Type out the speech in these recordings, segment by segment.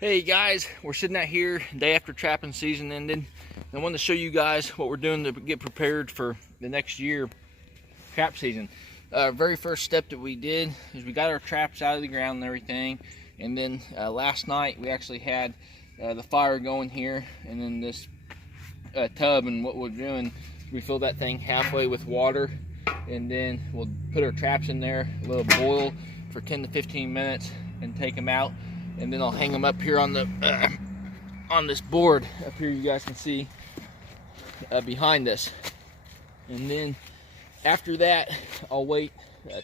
Hey guys, we're sitting out here day after trapping season ended. I wanted to show you guys what we're doing to get prepared for the next year trap season. Very first step that we did is we got our traps out of the ground and everything, and then last night we actually had the fire going here, and then this tub, and what we're doing, we fill that thing halfway with water, and then we'll put our traps in there, a little boil for 10 to 15 minutes and take them out. And then I'll hang them up here on the on this board up here. You guys can see behind us. And then after that, I'll wait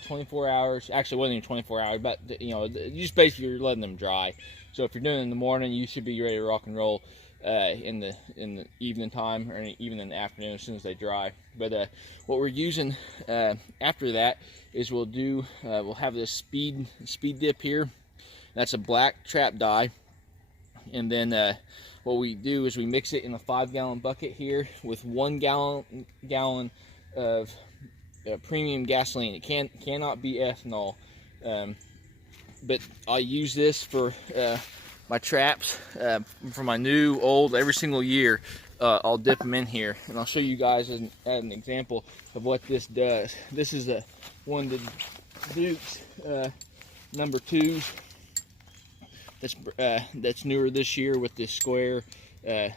24 hours. Actually, it wasn't even 24 hours, but you just basically you're letting them dry. So if you're doing it in the morning, you should be ready to rock and roll in the evening time, or even in the afternoon as soon as they dry. But what we're using after that is we'll have this speed dip here. That's a black trap dye, and then what we do is we mix it in a 5-gallon bucket here with 1 gallon of premium gasoline. It cannot be ethanol, but I use this for my traps, for my new, old, every single year. I'll dip them in here, and I'll show you guys as an example of what this does. This is one of the Duke's number 2s. That's newer this year with this square, and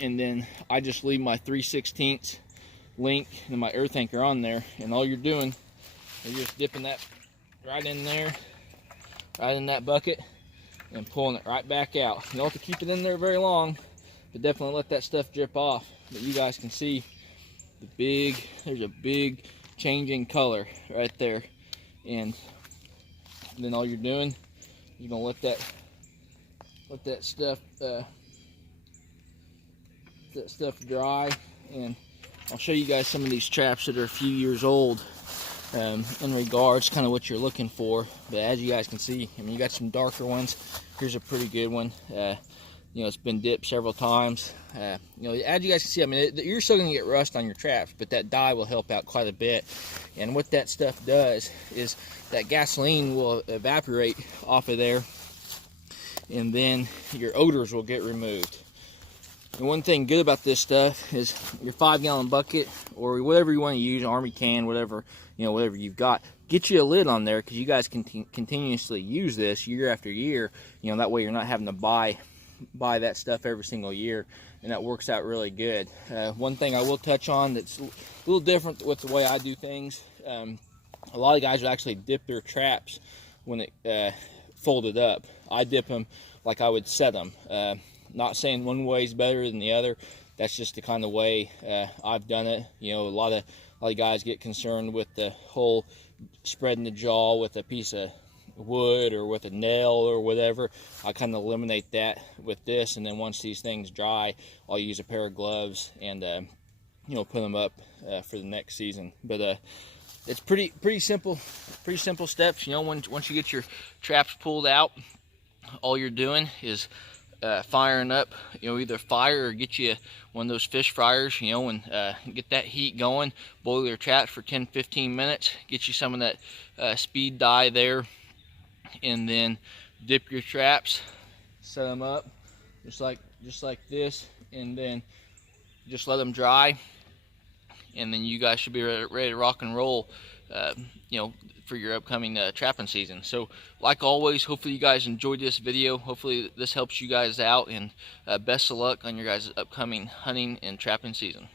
then I just leave my 3/16 link and my earth anchor on there, and all you're doing is just dipping that right in there, right in that bucket, and pulling it right back out. You don't have to keep it in there very long, but definitely let that stuff drip off. But you guys can see there's a big change in color right there, and then all you're doing, you're gonna let that stuff dry. And I'll show you guys some of these traps that are a few years old, in regards kind of what you're looking for. But as you guys can see, I mean, you got some darker ones. Here's a pretty good one. It's been dipped several times. As you guys can see, I mean, you're still gonna get rust on your traps, but that dye will help out quite a bit. And what that stuff does is that gasoline will evaporate off of there, and then your odors will get removed. And one thing good about this stuff is your 5-gallon bucket, or whatever you want to use, Army can, whatever you've got, get you a lid on there, because you guys can continuously use this year after year. That way you're not having to buy that stuff every single year, and that works out really good. One thing I will touch on that's a little different with the way I do things, a lot of guys will actually dip their traps when it folded up. I dip them like I would set them. Not saying one way is better than the other. That's just the kind of way I've done it. A lot of guys get concerned with the whole spreading the jaw with a piece of wood or with a nail or whatever. I kind of eliminate that with this, and then once these things dry, I'll use a pair of gloves and put them up for the next season. But it's pretty simple steps. Once you get your traps pulled out, all you're doing is firing up, either fire or get you one of those fish fryers, and get that heat going. Boil your traps for 10-15 minutes. Get you some of that speed dye there, and then dip your traps, set them up just like this, and then just let them dry, and then you guys should be ready to rock and roll for your upcoming trapping season. So like always, hopefully you guys enjoyed this video. Hopefully this helps you guys out, and best of luck on your guys' upcoming hunting and trapping season.